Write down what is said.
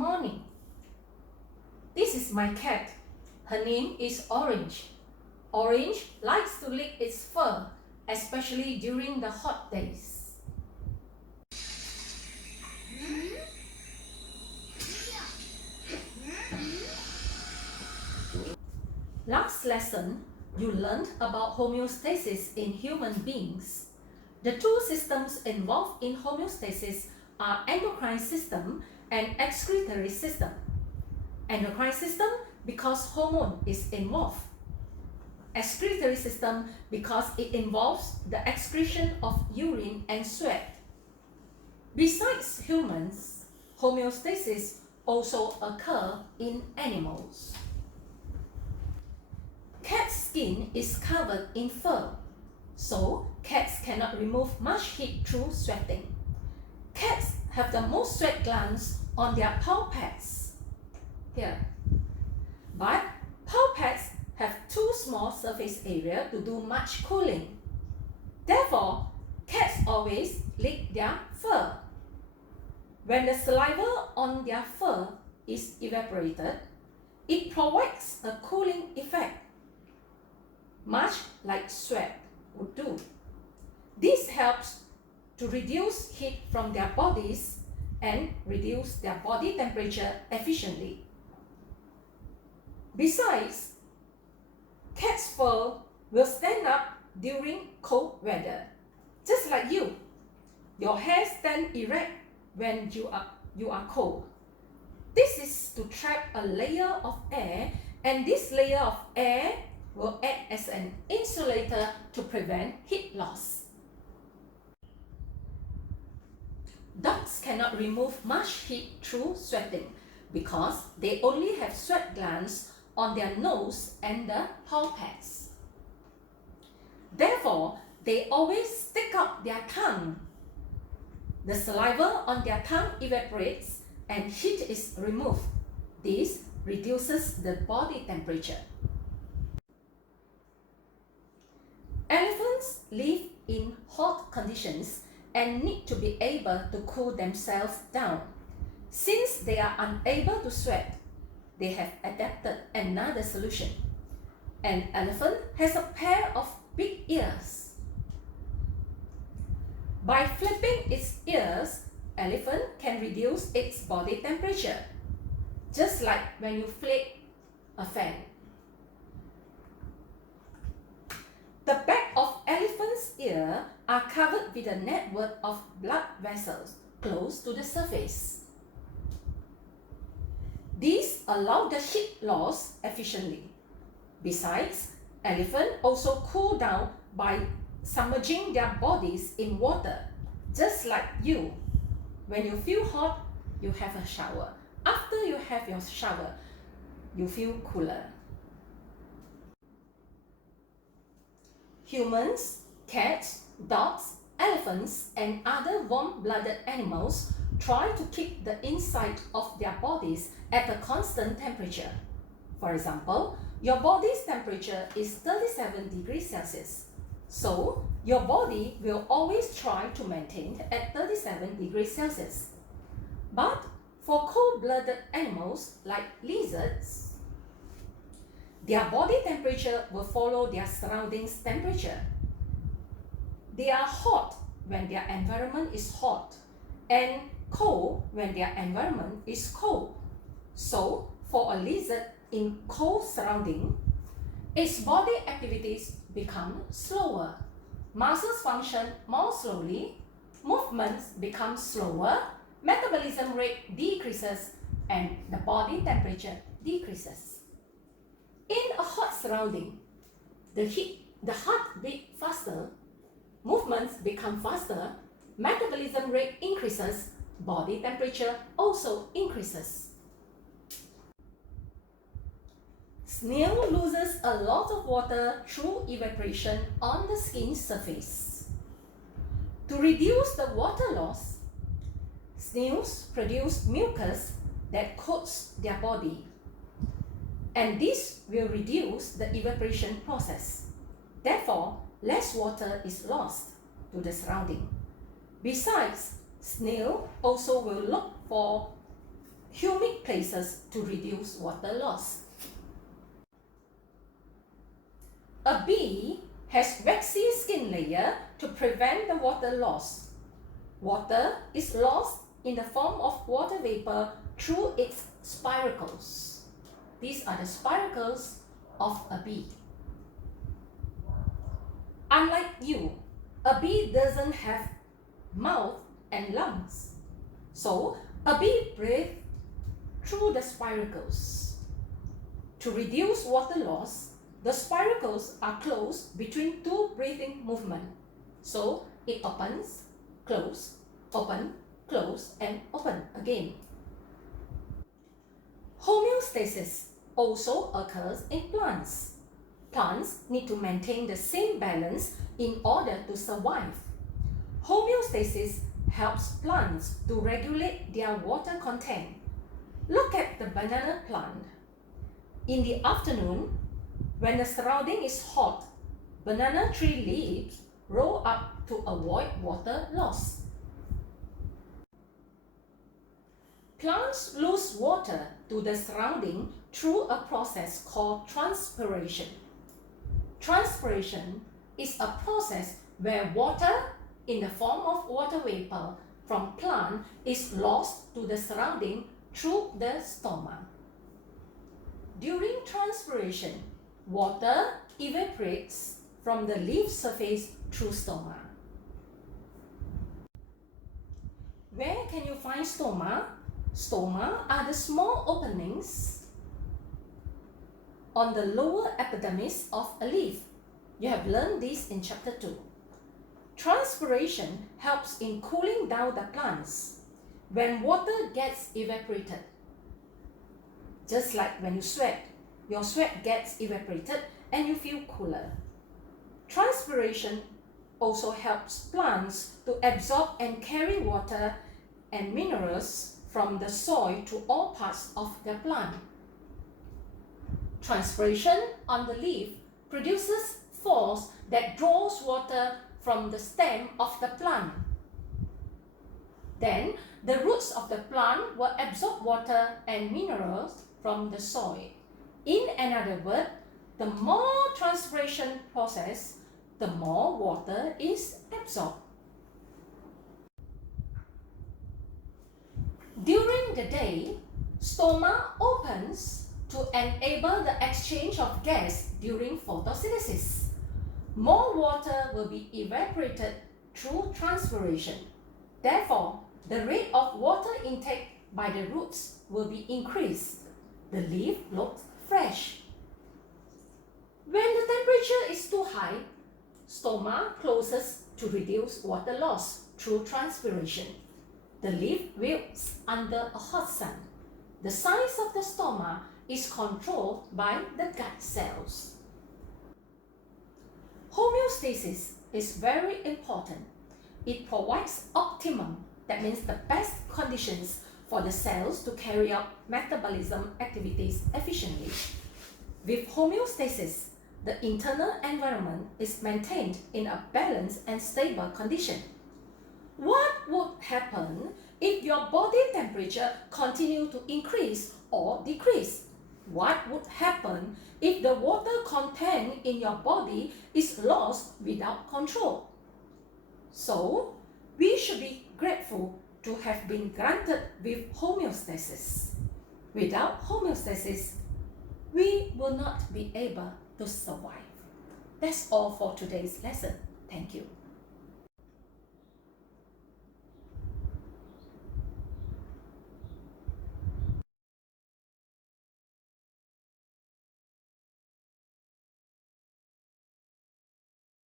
morning. This is my cat. Her name is Orange. Orange likes to lick its fur, especially during the hot days. Last lesson, you learned about homeostasis in human beings. The two systems involved in homeostasis are endocrine system and excretory system. Endocrine system because hormone is involved. Excretory system because it involves the excretion of urine and sweat. Besides humans, homeostasis also occurs in animals. Cat's skin is covered in fur, so cats cannot remove much heat through sweating. Cats have the most sweat glands on their paw pads. Here. But paw pads have too small surface area to do much cooling. Therefore, cats always lick their fur. When the saliva on their fur is evaporated, it provides a cooling effect, much like sweat would do. This helps to reduce heat from their bodies and reduce their body temperature efficiently. Besides, cat's fur will stand up during cold weather, just like you. Your hair stands erect when you are cold. This is to trap a layer of air, and this layer of air will act as an insulator to prevent heat loss. Dogs cannot remove much heat through sweating because they only have sweat glands on their nose and the paw pads. Therefore, they always stick out their tongue. The saliva on their tongue evaporates and heat is removed. This reduces the body temperature. Elephants live in hot conditions and need to be able to cool themselves down. Since they are unable to sweat, they have adapted another solution. An elephant has a pair of big ears. By flipping its ears, elephant can reduce its body temperature, just like when you flip a fan. The back of elephant's ear are covered with a network of blood vessels close to the surface. These allow the heat loss efficiently. Besides, elephants also cool down by submerging their bodies in water, just like you. When you feel hot, you have a shower. After you have your shower, you feel cooler. Humans, cats, dogs, elephants, and other warm-blooded animals try to keep the inside of their bodies at a constant temperature. For example, your body's temperature is 37 degrees Celsius. So, your body will always try to maintain at 37 degrees Celsius. But for cold-blooded animals like lizards, their body temperature will follow their surroundings' temperature. They are hot when their environment is hot and cold when their environment is cold. So, for a lizard in cold surroundings, its body activities become slower. Muscles function more slowly, movements become slower, metabolism rate decreases, and the body temperature decreases. In a hot surrounding, the heart beats faster, movements become faster, metabolism rate increases, body temperature also increases. Snail loses a lot of water through evaporation on the skin surface. To reduce the water loss, snails produce mucus that coats their body, and this will reduce the evaporation process. Therefore, less water is lost to the surrounding. Besides, snail also will look for humid places to reduce water loss. A bee has waxy skin layer to prevent the water loss. Water is lost in the form of water vapor through its spiracles. These are the spiracles of a bee. Unlike you, a bee doesn't have mouth and lungs. So, a bee breathes through the spiracles. To reduce water loss, the spiracles are closed between two breathing movements. So, it opens, close, open, close, and open again. Homeostasis also occurs in plants. Plants need to maintain the same balance in order to survive. Homeostasis helps plants to regulate their water content. Look at the banana plant. In the afternoon, when the surrounding is hot, banana tree leaves roll up to avoid water loss. Plants lose water to the surrounding through a process called transpiration. Transpiration is a process where water in the form of water vapor from plant is lost to the surrounding through the stoma. During transpiration, water evaporates from the leaf surface through stoma. Where can you find stoma? Stoma are the small openings on the lower epidermis of a leaf. You have learned this in chapter 2. Transpiration helps in cooling down the plants. When water gets evaporated, just like when you sweat, your sweat gets evaporated and you feel cooler. Transpiration also helps plants to absorb and carry water and minerals from the soil to all parts of the plant. Transpiration on the leaf produces force that draws water from the stem of the plant. Then, the roots of the plant will absorb water and minerals from the soil. In another word, the more transpiration process, the more water is absorbed. During the day, stoma opens to enable the exchange of gas during photosynthesis. More water will be evaporated through transpiration. Therefore, the rate of water intake by the roots will be increased. The leaf looks fresh. When the temperature is too high, stoma closes to reduce water loss through transpiration. The leaf wilts under a hot sun. The size of the stoma is controlled by the gut cells. Homeostasis is very important. It provides optimum, that means the best conditions for the cells to carry out metabolism activities efficiently. With homeostasis, the internal environment is maintained in a balanced and stable condition. What would happen if your body temperature continues to increase or decrease? What would happen if the water content in your body is lost without control? So, we should be grateful to have been granted with homeostasis. Without homeostasis, we will not be able to survive. That's all for today's lesson. Thank you.